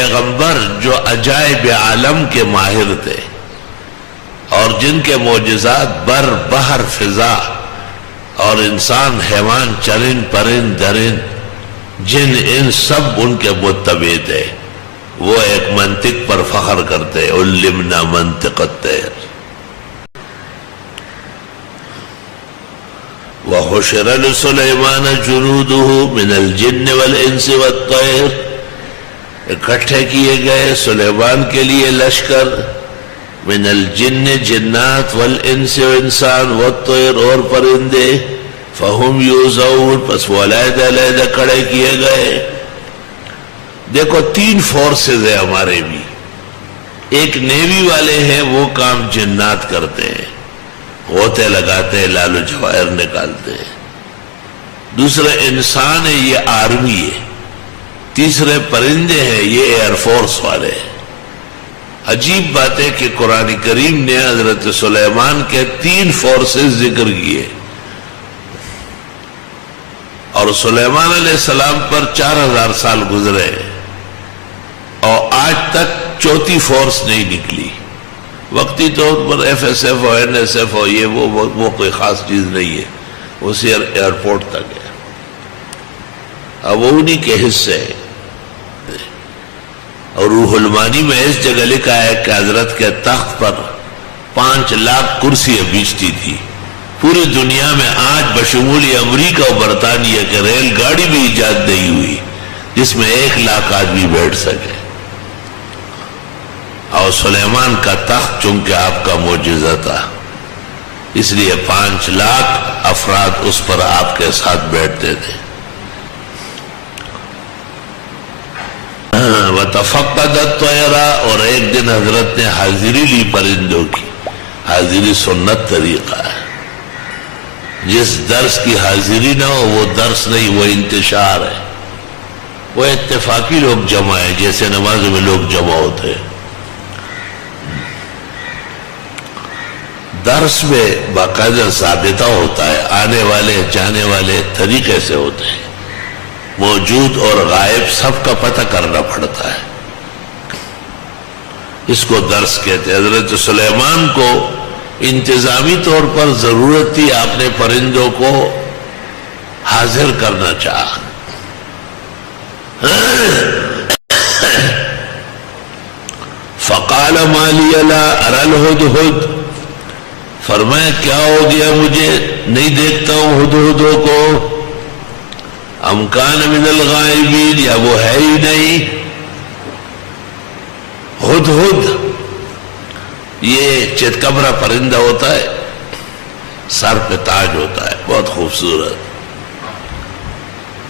پیغمبر جو عجائب عالم کے ماہر تھے اور جن کے معجزات بر بحر فضا اور انسان حیوان چرند پرند درند جن ان سب ان کے متبع تھے، وہ ایک منطق پر فخر کرتے، علمنا منطق الطیر۔ وحشر لسلیمان جنودہ من الجن والانس والطیر، اکٹھے کیے گئے سلیمان کے لیے لشکر، من الجن جنات والانس انسان والطیر اور پرندے، فہم یوزعون پس وہ علیحدہ علیحدہ کھڑے کیے گئے۔ دیکھو 3 فورسز ہیں ہمارے بھی، ایک نیوی والے ہیں وہ کام جنات کرتے ہیں، غوطے لگاتے ہیں، لال و جواہر نکالتے ہیں، دوسرے انسان ہے یہ آرمی ہے، تیسرے پرندے ہیں یہ ایئر فورس والے ہیں۔ عجیب بات ہے کہ قرآن کریم نے حضرت سلیمان کے 3 فورسز ذکر کیے اور سلیمان علیہ السلام پر 4000 سال گزرے اور آج تک 4تھی فورس نہیں نکلی۔ وقتی طور پر ایف ایس ایف ہو، این ایس ایف ہو، یہ وہ کوئی خاص چیز نہیں ہے، اسی ایئرپورٹ تک ہے، اب وہ انہی کے حصے ہیں۔ اور روح المانی میں اس جگہ لکھا ہے کہ حضرت کے تخت پر 5 لاکھ کرسیاں بیچتی تھی۔ پوری دنیا میں آج بشمول امریکہ اور برطانیہ کے ریل گاڑی بھی ایجاد نہیں ہوئی جس میں 1 لاکھ آدمی بیٹھ سکے، اور سلیمان کا تخت چونکہ آپ کا معجزہ تھا اس لیے 5 لاکھ افراد اس پر آپ کے ساتھ بیٹھتے تھے۔ وَتَفَقَّدَ الطَّيْرَ، اور ایک دن حضرت نے حاضری لی پرندوں کی۔ حاضری سنت طریقہ ہے، جس درس کی حاضری نہ ہو وہ درس نہیں، وہ انتشار ہے، وہ اتفاقی لوگ جمع ہے جیسے نماز میں لوگ جمع ہوتے ہیں۔ درس میں باقاعدہ ضابطہ ہوتا ہے، آنے والے جانے والے طریقے سے ہوتے ہیں، موجود اور غائب سب کا پتہ کرنا پڑتا ہے، اس کو درس کہتے ہیں۔ حضرت سلیمان کو انتظامی طور پر ضرورت تھی، آپ نے پرندوں کو حاضر کرنا چاہا۔ فقال ما لی لا اری الہدہد، فرمایا کیا ہو گیا مجھے نہیں دیکھتا ہوں ہدہدوں کو، ام کان من الغائبین، یا وہ ہے ہی نہیں۔ ہدہد یہ چتکبرا پرندہ ہوتا ہے، سر پہ تاج ہوتا ہے، بہت خوبصورت،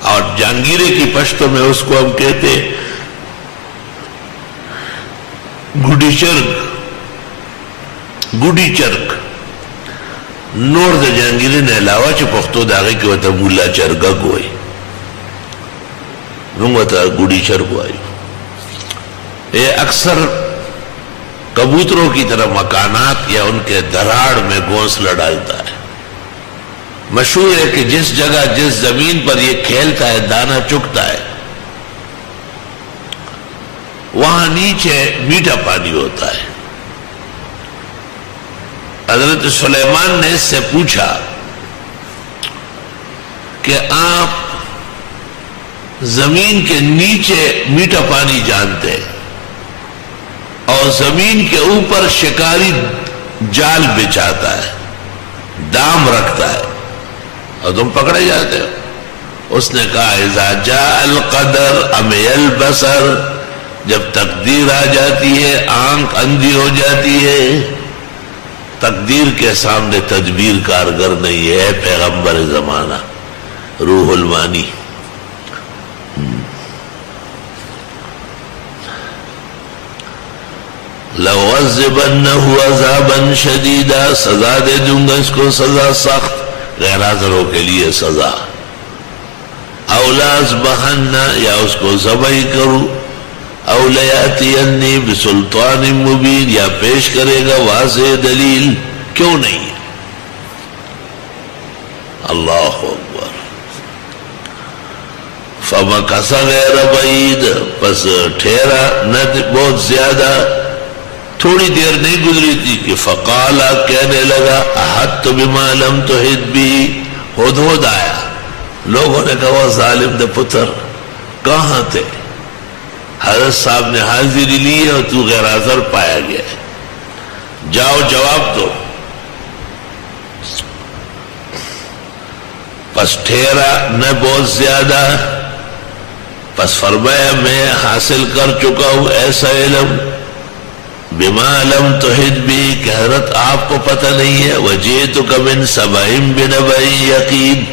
اور جہانگیرے کی پشتوں میں اس کو ہم کہتے گڈی چرگ، گڈی چرگ نور د جہانگیرے نے علاوہ چھ پختو داغے کی وطا مولا چرگا کوئی نمتا گڈی چرگ ہوئی۔ یہ اکثر کبوتروں کی طرح مکانات یا ان کے دراڑ میں گھونسلہ ڈالتا ہے۔ مشہور ہے کہ جس جگہ جس زمین پر یہ کھیلتا ہے دانا چکتا ہے، وہاں نیچے میٹھا پانی ہوتا ہے۔ حضرت سلیمان نے اس سے پوچھا کہ آپ زمین کے نیچے میٹھا پانی جانتے ہیں اور زمین کے اوپر شکاری جال بچھاتا ہے، دام رکھتا ہے اور تم پکڑے جاتے ہو۔ اس نے کہا اذا جاء القدر عمی البصر، جب تقدیر آ جاتی ہے آنکھ اندھی ہو جاتی ہے۔ تقدیر کے سامنے تدبیر کارگر نہیں ہے، پیغمبر زمانہ روح المانی۔ لَوَعَذِّبَنَّهُ عَذَابًا شَدِيدًا، سزا دے دوں گا اس کو سزا سخت، غیر حاضروں کے لیے سزا۔ اَوْ لَأَذْبَحَنَّهُ، یا اس کو ذبح کروں، اَوْ لَيَأْتِيَنِّي بِسُلْطَانٍ مُبِينٍ، یا پیش کرے گا واضح دلیل، کیوں نہیں ہے؟ اللہ اکبر۔ فمکث غیر بعید، پس ٹھہرا نہ بہت زیادہ، تھوڑی دیر نہیں گزری تھی کہ فقال، کہنے لگا احطت بما لم تحط به، ہدہد آیا۔ لوگوں نے کہا ظالم دے پتر کہاں تھے؟ حضرت صاحب نے حاضری لی ہے اور تو غیر حاضر پایا گیا ہے، جاؤ جواب دو۔ پس ٹھہرا نہ بہت زیادہ، پس فرمایا میں حاصل کر چکا ہوں ایسا علم بما لم تحط به کہ حضرت آپ کو پتہ نہیں ہے، وجئتک من سبأ بنبأ یقین،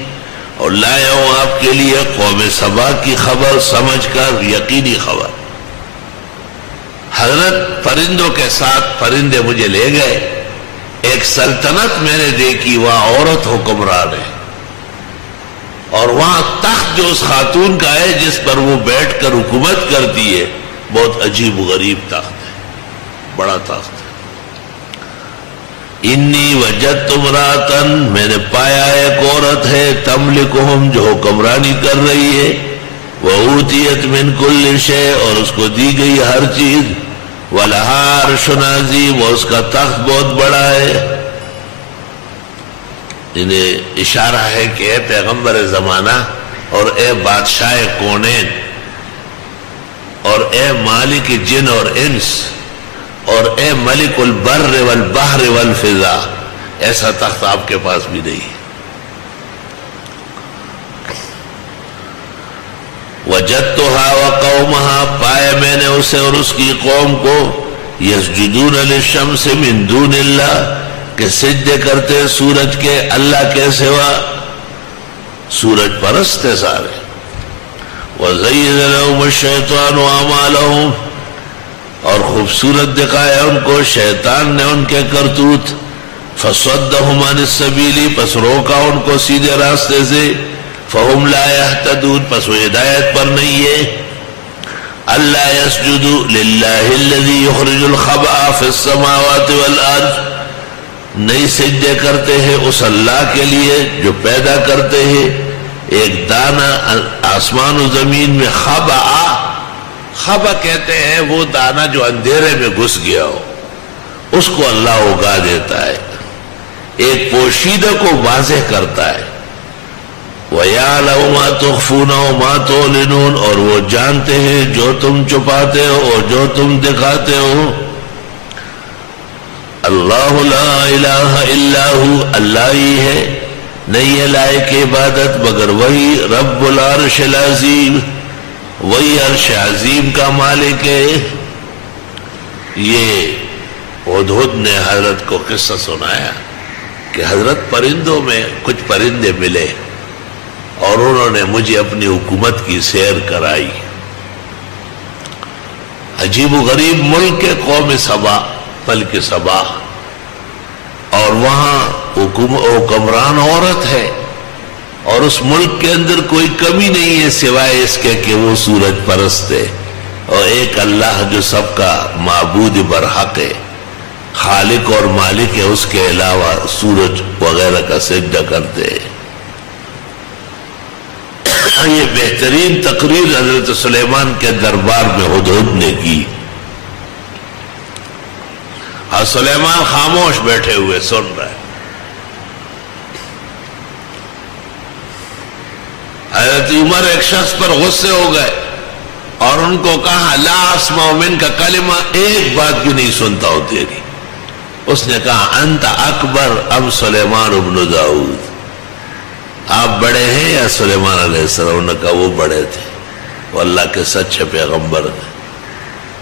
اور لایا ہوں آپ کے لیے قوم سبا کی خبر سمجھ کر یقینی خبر۔ حضرت پرندوں کے ساتھ پرندے مجھے لے گئے، ایک سلطنت میں نے دیکھی، وہاں عورت حکمران ہے، اور وہاں تخت جو اس خاتون کا ہے جس پر وہ بیٹھ کر حکومت کرتی ہے، بہت عجیب و غریب تخت ہے، بڑا تخت ہے۔ انی وجدت امرأۃ، میں نے پایا ایک عورت ہے، تملکہم، جو حکمرانی کر رہی ہے، وأوتیت من کل شیء، اور اس کو دی گئی ہر چیز، ولہا عرش عظیم، اور اس کا تخت بہت بڑا ہے۔ انہیں اشارہ ہے کہ اے پیغمبر زمانہ، اور اے بادشاہ کونین، اور اے مالک جن اور انس، اور اے ملک البر والبحر والفضاء، ایسا تخت آپ کے پاس بھی نہیں ہے۔ وجدتها وقومها، پایا میں نے اسے اور اس کی قوم کو، یسجدون للشمس من دون اللہ، کہ سجدے کرتے سورج کے اللہ کے سوا، سورج پرست ہے سارے۔ وزین لهم الشیطان اعمالهم، اور خوبصورت دکھایا ان کو شیطان نے ان کے کرتوت، فصدهم عن السبیل، پس روکا ان کو سیدھے راستے سے، فهم لا يهتدون، پس وہ ہدایت پر نہیں ہے۔ اللہ يسجدوا للہ الذی یخرج الخبأ فی السماوات والارض، نہیں سجدے کرتے ہیں اس اللہ کے لیے جو پیدا کرتے ہیں ایک دانہ آسمان و زمین میں، خبأ، خبا کہتے ہیں وہ دانہ جو اندھیرے میں گھس گیا ہو، اس کو اللہ اگا دیتا ہے، ایک پوشیدہ کو واضح کرتا ہے۔ وَيَعْلَمُ مَا تُخْفُونَ وَمَا تُعْلِنُونَ، اور وہ جانتے ہیں جو تم چھپاتے ہو اور جو تم دکھاتے ہو۔ اللہ لا الہ الا ہو، اللہ ہی ہے، نہیں ہے لائق عبادت مگر وہی، رب العرش العظیم، وہی عرش عظیم کا مالک ہے۔ یہ ہدہد نے حضرت کو قصہ سنایا کہ حضرت پرندوں میں کچھ پرندے ملے اور انہوں نے مجھے اپنی حکومت کی سیر کرائی۔ عجیب و غریب ملک کے قوم سبا، ملک سبا، اور وہاں حکمران عورت ہے، اور اس ملک کے اندر کوئی کمی نہیں ہے سوائے اس کے کہ وہ سورج پرست ہے، اور ایک اللہ جو سب کا معبود برحق ہے، خالق اور مالک ہے، اس کے علاوہ سورج وغیرہ کا سجدہ کرتے ہیں۔ یہ بہترین تقریر حضرت سلیمان کے دربار میں ہدہد نے کی، اور سلیمان خاموش بیٹھے ہوئے سن رہے۔ حضرت عمر ایک شخص پر غصے ہو گئے اور ان کو کہا لا اسمع منک کلمہ، ایک بات بھی نہیں سنتا ہوں تیری۔ اس نے کہا انت اکبر ام سلیمان ابن داؤد، آپ بڑے ہیں یا سلیمان علیہ السلام؟ نے کہا وہ بڑے تھے، وہ اللہ کے سچے پیغمبر تھے۔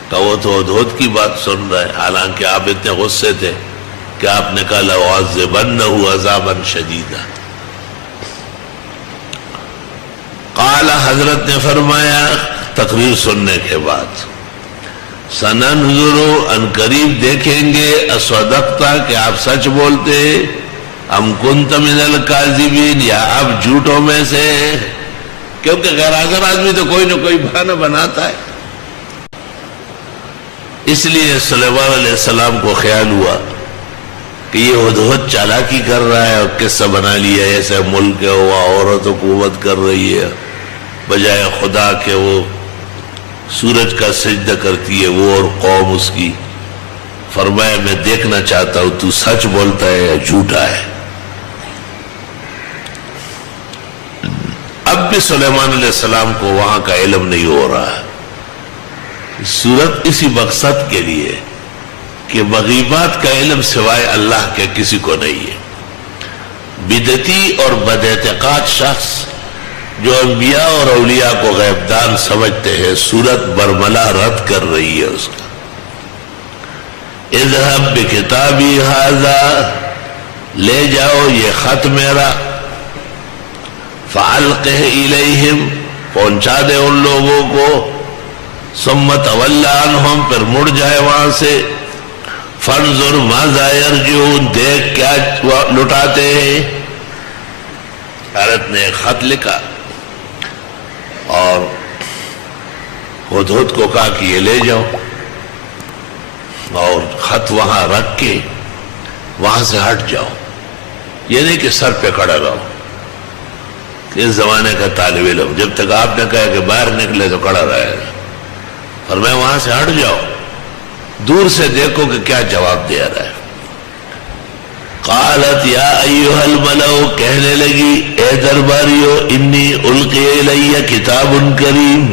کہا وہ تو ہدہد کی بات سن رہے، حالانکہ آپ اتنے غصے تھے کہ آپ نے کہا لأعذبنہ عذابا شدیدا۔ قال، حضرت نے فرمایا تقریر سننے کے بعد، سننظر، ان قریب دیکھیں گے، اصدقتا، کہ آپ سچ بولتے، ام کنت من الکاذبین، یا آپ جھوٹوں میں سے، کیونکہ غیر حاضر آدمی تو کوئی نہ کوئی بہانہ بناتا ہے۔ اس لیے سلیمان علیہ السلام کو خیال ہوا کہ یہ ہدہد چالاکی کر رہا ہے اور قصہ بنا لیا، ایسے ملک ہے وہاں عورت حکومت کر رہی ہے، بجائے خدا کہ وہ سورج کا سجدہ کرتی ہے وہ اور قوم اس کی. فرمایا میں دیکھنا چاہتا ہوں تو سچ بولتا ہے یا جھوٹا ہے. اب بھی سلیمان علیہ السلام کو وہاں کا علم نہیں ہو رہا. سورت اسی مقصد کے لیے کہ مغیبات کا علم سوائے اللہ کے کسی کو نہیں ہے. بدعتی اور بداعتقاد شخص جو انبیاء اور اولیاء کو غیب دان سمجھتے ہیں سورت برملا رد کر رہی ہے اس کا. اذهب بکتابی ھذا، لے جاؤ یہ خط میرا، فَأَلْقِهْ إِلَيْهِمْ، پہنچا دے ان لوگوں کو، ثُمَّ تَوَلَّ عَنْهُمْ، پھر مڑ جائے وہاں سے، فَانْظُرْ مَاذَا يَرْجِعُونَ، دیکھ کیا لٹاتے ہیں. حضرت نے ایک خط لکھا اور ہدہد کو کہا کہ یہ لے جاؤ، اور خط وہاں رکھ کے وہاں سے ہٹ جاؤ. یہ نہیں کہ سر پہ کھڑا رہو. اس زمانے کا طالب علم جب تک آپ نے کہا کہ باہر نکلے تو کھڑا رہے گا، اور میں وہاں سے ہٹ جاؤ، دور سے دیکھو کہ کیا جواب دے رہا ہے. قالت یا ایھا الملأ، کہنے لگی اے درباریو، انی القی الی کتاب کریم،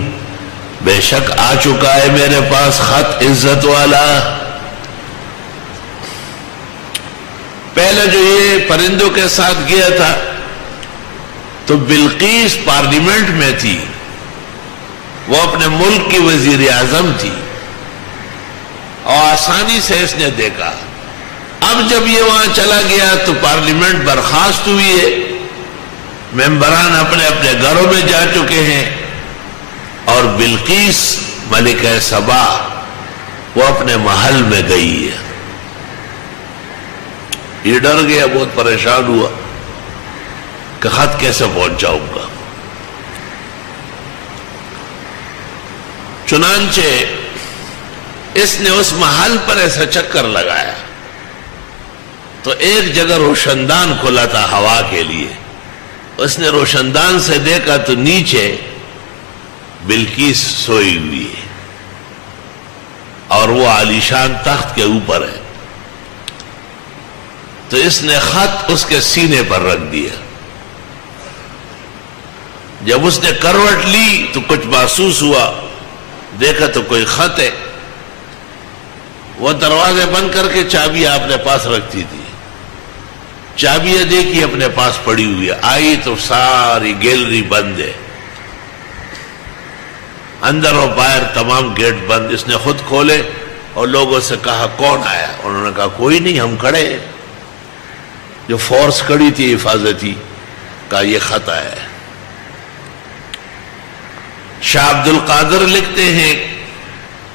بے شک آ چکا ہے میرے پاس خط عزت والا. پہلے جو یہ پرندوں کے ساتھ گیا تھا تو بلقیس پارلیمنٹ میں تھی، وہ اپنے ملک کی وزیر اعظم تھی، اور آسانی سے اس نے دیکھا. اب جب یہ وہاں چلا گیا تو پارلیمنٹ برخاست ہوئی ہے، ممبران اپنے اپنے گھروں میں جا چکے ہیں، اور بلقیس ملکہ سبا وہ اپنے محل میں گئی ہے. یہ ڈر گیا، بہت پریشان ہوا کہ خط کیسے پہنچاؤں گا. چنانچہ اس نے اس محل پر ایسا چکر لگایا تو ایک جگہ روشندان کھلا تھا ہوا کے لیے. اس نے روشندان سے دیکھا تو نیچے بلقیس سوئی ہوئی ہے اور وہ عالیشان تخت کے اوپر ہے. تو اس نے خط اس کے سینے پر رکھ دیا. جب اس نے کروٹ لی تو کچھ محسوس ہوا، دیکھا تو کوئی خط ہے. وہ دروازے بند کر کے چابی اپنے پاس رکھتی تھی، چابیاں دیکھی اپنے پاس پڑی ہوئی ہے. آئی تو ساری گیلری بند ہے، اندر اور باہر تمام گیٹ بند. اس نے خود کھولے اور لوگوں سے کہا کون آیا؟ انہوں نے کہا کوئی نہیں، ہم کھڑے ہیں. جو فورس کھڑی تھی حفاظتی، کہا یہ خط آیا ہے. شاہ عبد القادر لکھتے ہیں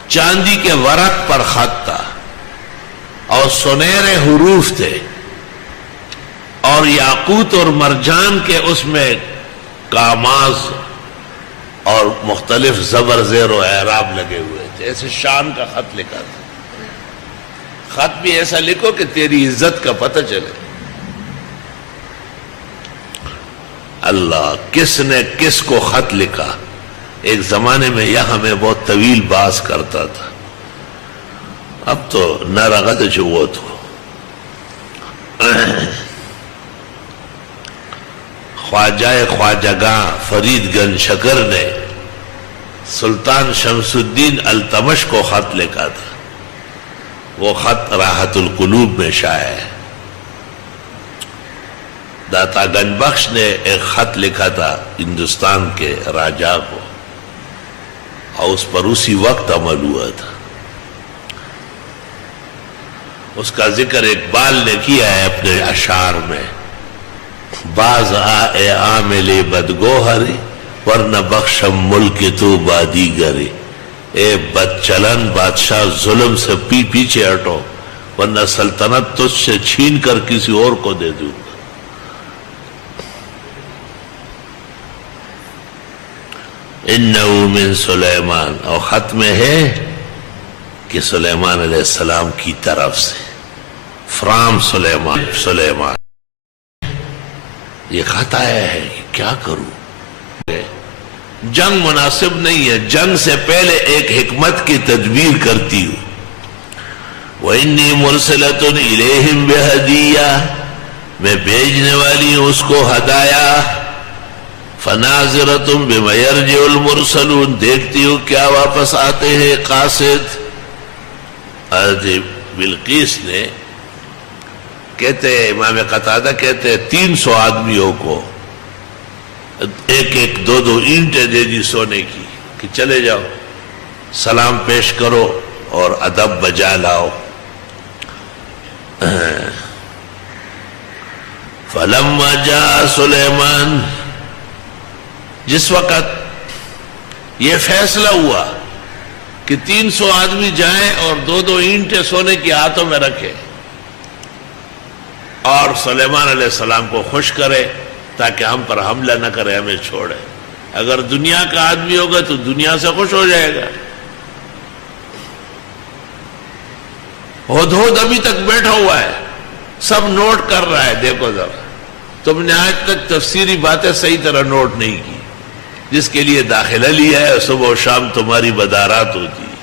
چاندی کے ورق پر خط تھا اور سنہرے حروف تھے، اور یاقوت اور مرجان کے اس میں کاماز اور مختلف زبر زیر و اعراب لگے ہوئے تھے. ایسے شان کا خط لکھا تھا. خط بھی ایسا لکھو کہ تیری عزت کا پتہ چلے. اللہ، کس نے کس کو خط لکھا؟ ایک زمانے میں یہ ہمیں بہت طویل بحث کرتا تھا، اب تو نہ رغد جو وہ تو. خواجہ خواجگاں فرید گنج شکر نے سلطان شمس الدین التمش کو خط لکھا تھا. وہ خط راحت القلوب میں شائع ہے. داتا گنج بخش نے ایک خط لکھا تھا ہندوستان کے راجا کو، اور اس پر اسی وقت عمل ہوا تھا. اس کا ذکر اقبال نے کیا ہے اپنے اشعار میں. باز آ اے عامل بدگوہرے، ورنہ بخشم ملک تو بادی گرے. اے بد چلن بادشاہ، ظلم سے پیچھے ہٹو، ورنہ سلطنت تجھ سے چھین کر کسی اور کو دے دوں. انہو من سلیمان، اور خط میں ہے کہ سلیمان علیہ السلام کی طرف سے، فرام سلیمان. یہ خط آیا ہے کہ کیا کروں؟ جنگ مناسب نہیں ہے، جنگ سے پہلے ایک حکمت کی تدبیر کرتی ہوں۔ وَإِنِّي مُرْسِلَةٌ إِلَيْهِمْ بِهَدِيَّةٍ میں بھیجنے والی ہوں اس کو ہدایہ۔ فَنَاظِرَةٌ بِمَا يَرْجِعُ الْمُرْسَلُونَ دیکھتی ہوں کیا واپس آتے ہیں قاصد۔ حضرت بلقیس نے کہتے ہیں، امام قتادہ کہتے ہیں 300 آدمیوں کو ایک ایک دو دو اینٹیں دے دی سونے کی کہ چلے جاؤ، سلام پیش کرو اور ادب بجا لاؤ۔ فلما جاء سلیمان، جس وقت یہ فیصلہ ہوا کہ 300 آدمی جائیں اور دو دو اینٹیں سونے کی ہاتھوں میں رکھے اور سلیمان علیہ السلام کو خوش کرے تاکہ ہم پر حملہ نہ کرے، ہمیں چھوڑے۔ اگر دنیا کا آدمی ہوگا تو دنیا سے خوش ہو جائے گا۔ ہدہد ابھی تک بیٹھا ہوا ہے، سب نوٹ کر رہا ہے۔ دیکھو ذرا، تم نے آج تک تفسیری باتیں صحیح طرح نوٹ نہیں کی، جس کے لیے داخلہ لیا ہے صبح و شام تمہاری بدارات ہوتی ہے۔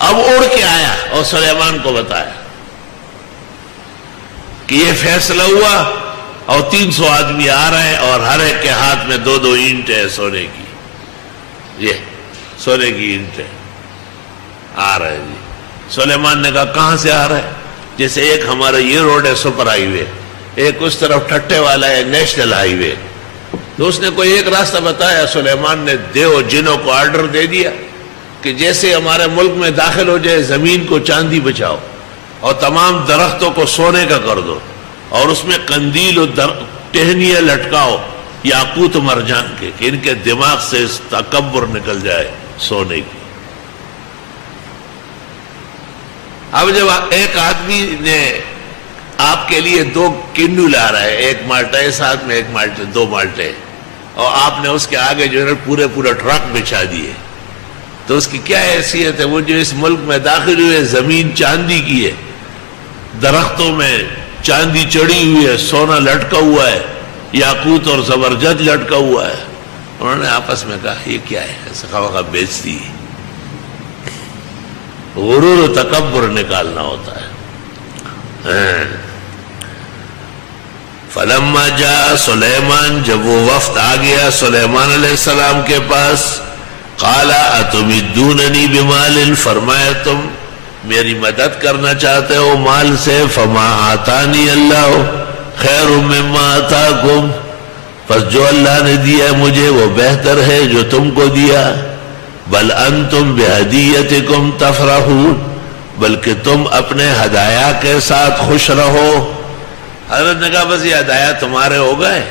اب اڑ کے آیا اور سلیمان کو بتایا کہ یہ فیصلہ ہوا اور 300 آدمی آ رہے ہیں اور ہر ایک کے ہاتھ میں دو دو اینٹیں ہیں سونے کی، یہ سونے کی اینٹیں آ رہے ہیں۔ جی سلیمان نے کہا کہاں سے آ رہے ہیں؟ جیسے ایک ہمارا یہ روڈ ہے سپر ہائی وے، ایک اس طرف ٹھٹے والا ہے نیشنل ہائی وے، تو اس نے کوئی ایک راستہ بتایا۔ سلیمان نے دیو جنوں کو آرڈر دے دیا کہ جیسے ہمارے ملک میں داخل ہو جائے زمین کو چاندی بچاؤ اور تمام درختوں کو سونے کا کر دو اور اس میں قندیل و ٹہنیاں لٹکاؤ یاقوت مرجان کے، کہ ان کے دماغ سے اس تکبر نکل جائے سونے کی۔ اب جب ایک آدمی نے آپ کے لیے 2 کنو لا رہا ہے، ایک مالٹا ہے ساتھ میں، ایک مالٹے 2 مالٹے، اور آپ نے اس کے آگے جو ہے پورے ٹرک بچھا دیے، تو اس کی کیا حیثیت ہے؟ وہ جو اس ملک میں داخل ہوئے زمین چاندی کی ہے، درختوں میں چاندی چڑھی ہوئی ہے، سونا لٹکا ہوا ہے، یاقوت اور زبرجد لٹکا ہوا ہے۔ انہوں نے آپس میں کہا یہ کیا ہے؟ ایسا خواہ بیچتی ہے۔ غرور و تکبر نکالنا ہوتا ہے۔ فلما جاء سلیمان، جب وہ وفد آ گیا سلیمان علیہ السلام کے پاس، قال اتمدوننی بمال، فرمایا تم میری مدد کرنا چاہتے ہو مال سے، فما آتانی اللہ خیر مما آتاکم، پس جو اللہ نے دیا مجھے وہ بہتر ہے جو تم کو دیا، بل انتم بہدیتکم تفرحون، بلکہ تم اپنے ہدایہ کے ساتھ خوش رہو۔ حضرت نے کہا بس یہ ہدایہ تمہارے ہو گئے،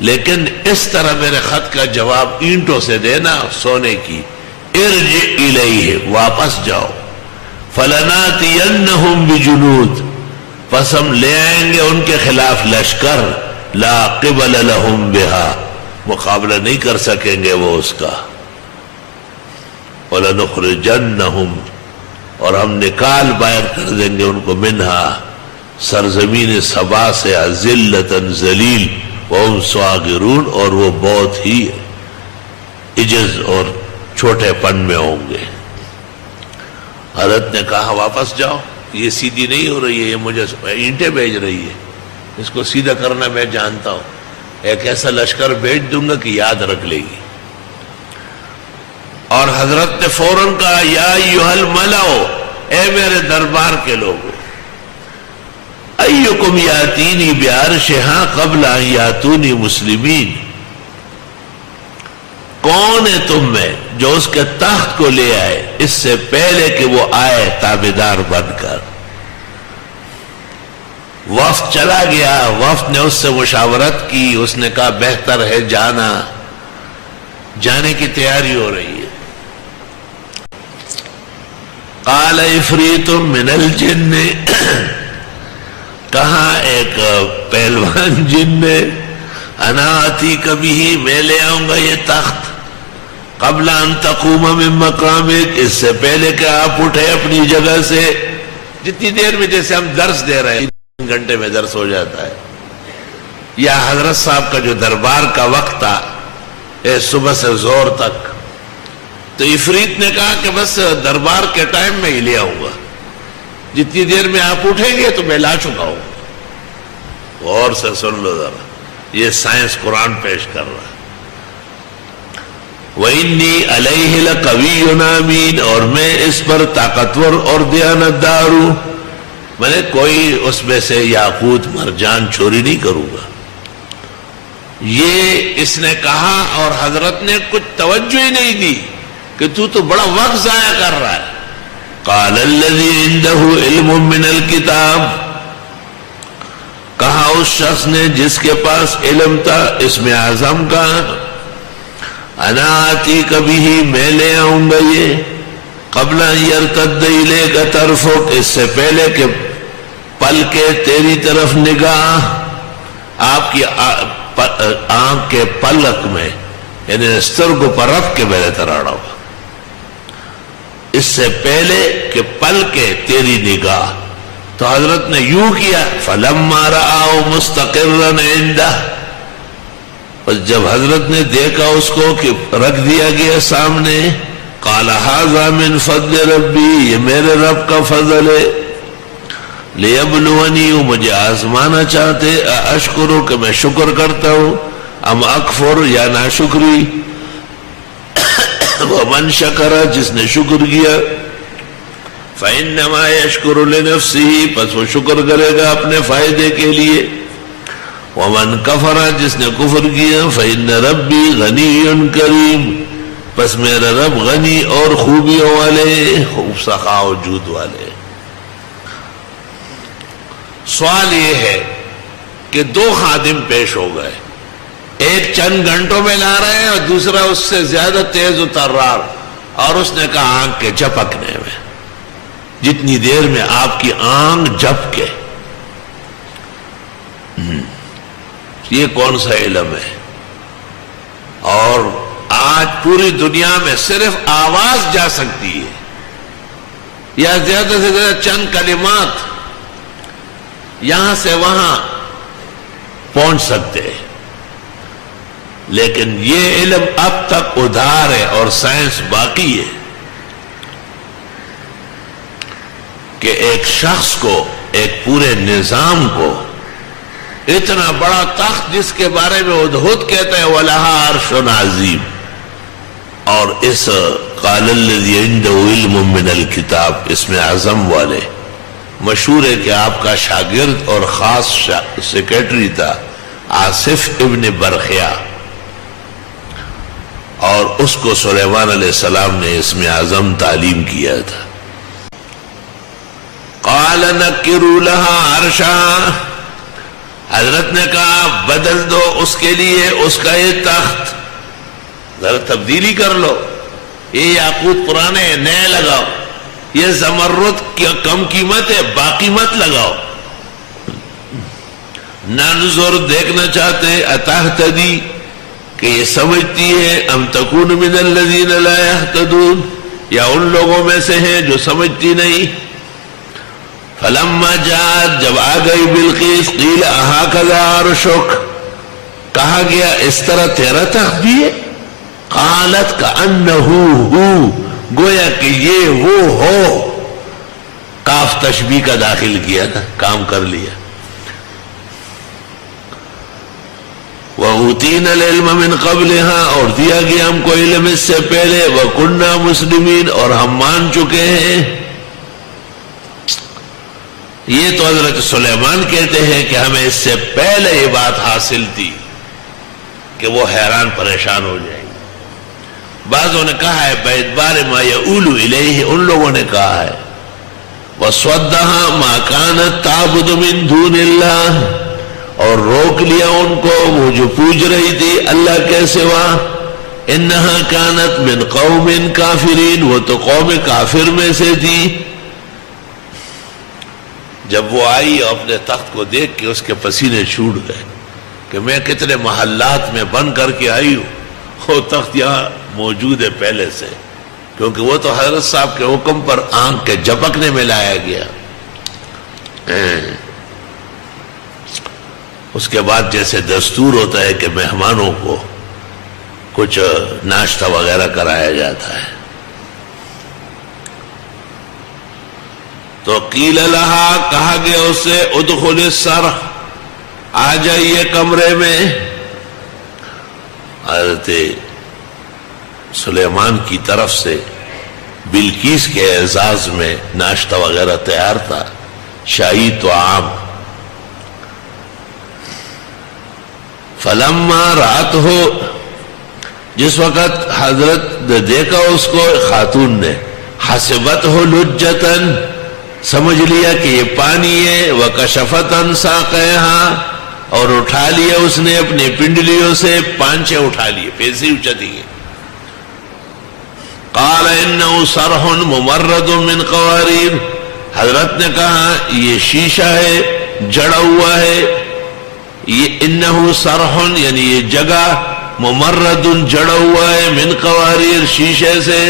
لیکن اس طرح میرے خط کا جواب اینٹوں سے دینا سونے کی، ارجع الیہ، واپس جاؤ، فلناتینہم بجنود، پس ہم لے آئیں گے ان کے خلاف لشکر، لا قبل لہم بہا، مقابلہ نہیں کر سکیں گے وہ اس کا، وَلَنُخْرِجَنَّهُمْ، اور ہم نکال باہر کر دیں گے ان کو، منہا، سرزمین سبا سے، ذلتاً ذلیل، وَهُمْ صَاغِرُونَ، اور وہ بہت ہی عجز اور چھوٹے پن میں ہوں گے۔ حضرت نے کہا واپس جاؤ، یہ سیدھی نہیں ہو رہی ہے، یہ مجھے اینٹیں بھیج رہی ہے، اس کو سیدھا کرنا میں جانتا ہوں، ایک ایسا لشکر بھیج دوں گا کہ یاد رکھ لے گی۔ اور حضرت نے فوراً کہا یا ایھا الملأ، اے میرے دربار کے لوگوں، ایکم یاتینی بعرشہا قبل ان یاتونی مسلمین، کون ہے تم میں جو اس کے تخت کو لے آئے اس سے پہلے کہ وہ آئے تابعدار بن کر۔ وفد چلا گیا، وفد نے اس سے مشاورت کی، اس نے کہا بہتر ہے جانا، جانے کی تیاری ہو رہی ہے۔ قال عفریت من الجن، کہا ایک پہلوان جن نے، انا آتیک بہ، میں لے آؤں گا یہ تخت، قبل ان تقوم من مقامک، اس سے پہلے کہ آپ اٹھے اپنی جگہ سے۔ جتنی دیر میں جیسے ہم درس دے رہے ہیں، 3 گھنٹے میں درس ہو جاتا ہے، یا حضرت صاحب کا جو دربار کا وقت تھا صبح سے زور تک، تو عفریت نے کہا کہ بس دربار کے ٹائم میں ہی لے آؤں گا، جتنی دیر میں آپ اٹھیں گے تو میں لا چکا ہوں۔ غور سے سن لو ذرا، یہ سائنس قرآن پیش کر رہا ہے۔ وَإِنِّي عَلَيْهِ لَقَوِيٌّ أَمِينٌ، اور میں اس پر طاقتور اور دیانتدار ہوں، میں نے کوئی اس میں سے یاقوت مرجان چوری نہیں کروں گا۔ یہ اس نے کہا اور حضرت نے کچھ توجہ ہی نہیں دی کہ تو بڑا وقت ضائع کر رہا ہے۔ قال الذي عنده علم من الكتاب، کہا اس شخص نے جس کے پاس علم تھا اسم اعظم کا، انا آتیک بہ، میں لے آؤں گا یہ، قبل ان یرتد الیک طرفک، اس سے پہلے کہ پل کے تیری طرف نگاہ، آپ کی آنکھ کے پلک میں، یعنی سترگو پر رکھ کے میں نے تراڑا ہوا، اس سے پہلے کہ پل کے تیری نگاہ۔ تو حضرت نے یوں کیا، فلما رآہ مستقرا عنده، بس جب حضرت نے دیکھا اس کو کہ رکھ دیا گیا سامنے، قال ھذا من فضل ربی، یہ میرے رب کا فضل ہے، لیبلونی، مجھے آزمانا چاہتے، اشکرو، کہ میں شکر کرتا ہوں، ام اکفر، یا ناشکری، ومن شکر، جس نے شکر کیا، فإنما يشکر لنفسه، پس وہ شکر کرے گا اپنے فائدے کے لیے، ومن کفر، جس نے کفر کیا، فإن ربی غنی کریم، پس میرا رب غنی اور خوبیوں والے، خوب سخا و جود والے۔ سوال یہ ہے کہ دو خادم پیش ہو گئے، ایک چند گھنٹوں میں لا رہے ہیں اور دوسرا اس سے زیادہ تیز و طرار، اور اس نے کہا آنکھ کے جھپکنے میں، جتنی دیر میں آپ کی آنکھ جھپکے۔ یہ کون سا علم ہے؟ اور آج پوری دنیا میں صرف آواز جا سکتی ہے، یا زیادہ سے زیادہ چند کلمات یہاں سے وہاں پہنچ سکتے ہیں، لیکن یہ علم اب تک ادھار ہے اور سائنس باقی ہے کہ ایک شخص کو، ایک پورے نظام کو، اتنا بڑا تخت جس کے بارے میں ہدہد کہتا ہے وَلَهَا عَرْشٌ عَظِيمٌ، اور اس قَالَ الَّذِي عِندَهُ عِلْمٌ مِّنَ الْكِتَابِ اس میں اعظم والے، مشہور ہے کہ آپ کا شاگرد اور خاص سیکریٹری تھا آصف ابن برخیا، اور اس کو سلیمان علیہ السلام نے اسم اعظم تعلیم کیا تھا۔ قال نکروا لها عرشا، حضرت نے کہا بدل دو اس کے لیے اس کا یہ تخت، ذرا تبدیلی کر لو، یہ یاقوت پرانے نئے لگاؤ، یہ زمرد کم قیمت ہے باقی مت لگاؤ۔ ننظر، دیکھنا چاہتے، اتہتدی، کہ یہ سمجھتی ہے، ام تکون من الذین لا یہتدون، یا ان لوگوں میں سے ہیں جو سمجھتی نہیں۔ فلما جاءت، جب آ گئی بلقیس، قیل اہکذا عرشک، کہا گیا اس طرح تیرا تخت بھی ہے، قالت کأنہ ہو، گویا کہ یہ وہ ہو، کاف تشبیہ کا داخل کیا تھا، کام کر لیا۔ وَأُوتِينَا الْعِلْمَ مِنْ قَبْلِهَا، اور دیا گیا ہم کو علم اس سے پہلے، وَكُنَّا مُسْلِمِينَ، اور ہم مان چکے ہیں۔ یہ تو حضرت سلیمان کہتے ہیں کہ ہمیں اس سے پہلے یہ بات حاصل تھی کہ وہ حیران پریشان ہو جائیں گے۔ بعضوں نے کہا ہے بِإِدْبَارِ مَا يَؤُولُ إِلَيْهِ، ان لوگوں نے کہا ہے وَصَدَّهَا مَا كَانَتْ تَعْبُدُ مِن دُونِ اللَّهِ، اور روک لیا ان کو وہ جو پوج رہی تھی اللہ کے سوا، انها كانت من قوم کافرین، وہ تو قوم کافر میں سے تھی۔ جب وہ آئی اور اپنے تخت کو دیکھ کے اس کے پسینے چھوٹ گئے کہ میں کتنے محلات میں بن کر کے آئی ہوں، وہ تخت یہاں موجود ہے پہلے سے، کیونکہ وہ تو حضرت صاحب کے حکم پر آنکھ کے جھپکنے میں لایا گیا۔ اس کے بعد جیسے دستور ہوتا ہے کہ مہمانوں کو کچھ ناشتہ وغیرہ کرایا جاتا ہے. تو قیل لہا کہا گیا اسے ادخل السرح آ جائیے کمرے میں. حضرت سلیمان کی طرف سے بلقیس کے اعزاز میں ناشتہ وغیرہ تیار تھا، شاہی طعام. فلما رات ہو، جس وقت حضرت نے دیکھا اس کو خاتون نے، حسبت ہو لجتن، سمجھ لیا کہ یہ پانی ہے، وکشفت عن ساقیہا، اور اٹھا لیا اس نے اپنی پنڈلیوں سے پانچے اٹھا لیے، پیسے اچھا دیے. قال انہ صرح ممرد من قواریر، حضرت نے کہا یہ شیشہ ہے جڑا ہوا ہے، یہ انہ صرح یعنی یہ جگہ، ممرد جڑا ہوا ہے، من قواریر شیشے سے،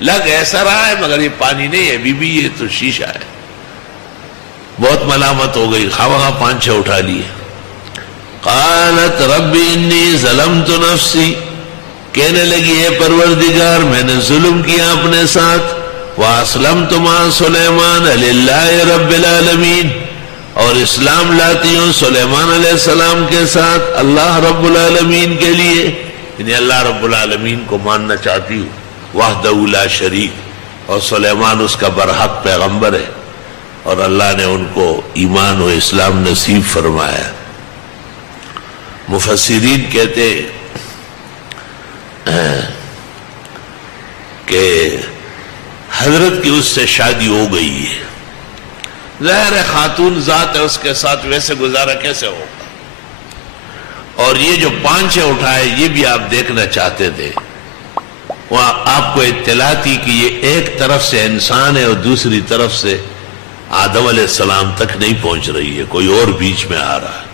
لگ ایسا رہا ہے مگر یہ پانی نہیں ہے، بی یہ تو شیشہ ہے. بہت ملامت ہو گئی، خواہ پانچے اٹھا لیے. قالت رب انی ظلمت نفسی، کہنے لگی ہے پروردگار میں نے ظلم کیا اپنے ساتھ، واسلمت مع سلیمان للہ رب العالمین، اور اسلام لاتی ہوں سلیمان علیہ السلام کے ساتھ اللہ رب العالمین کے لیے، یعنی اللہ رب العالمین کو ماننا چاہتی ہوں وحدہ لا شریک، اور سلیمان اس کا برحق پیغمبر ہے اور اللہ نے ان کو ایمان و اسلام نصیب فرمایا. مفسرین کہتے کہ حضرت کی اس سے شادی ہو گئی ہے، ظاہر خاتون ذات ہے، اس کے ساتھ ویسے گزارا کیسے ہوگا. اور یہ جو پانچے اٹھائے یہ بھی آپ دیکھنا چاہتے تھے، وہاں آپ کو اطلاع تھی کہ یہ ایک طرف سے انسان ہے اور دوسری طرف سے آدم علیہ السلام تک نہیں پہنچ رہی ہے، کوئی اور بیچ میں آ رہا ہے.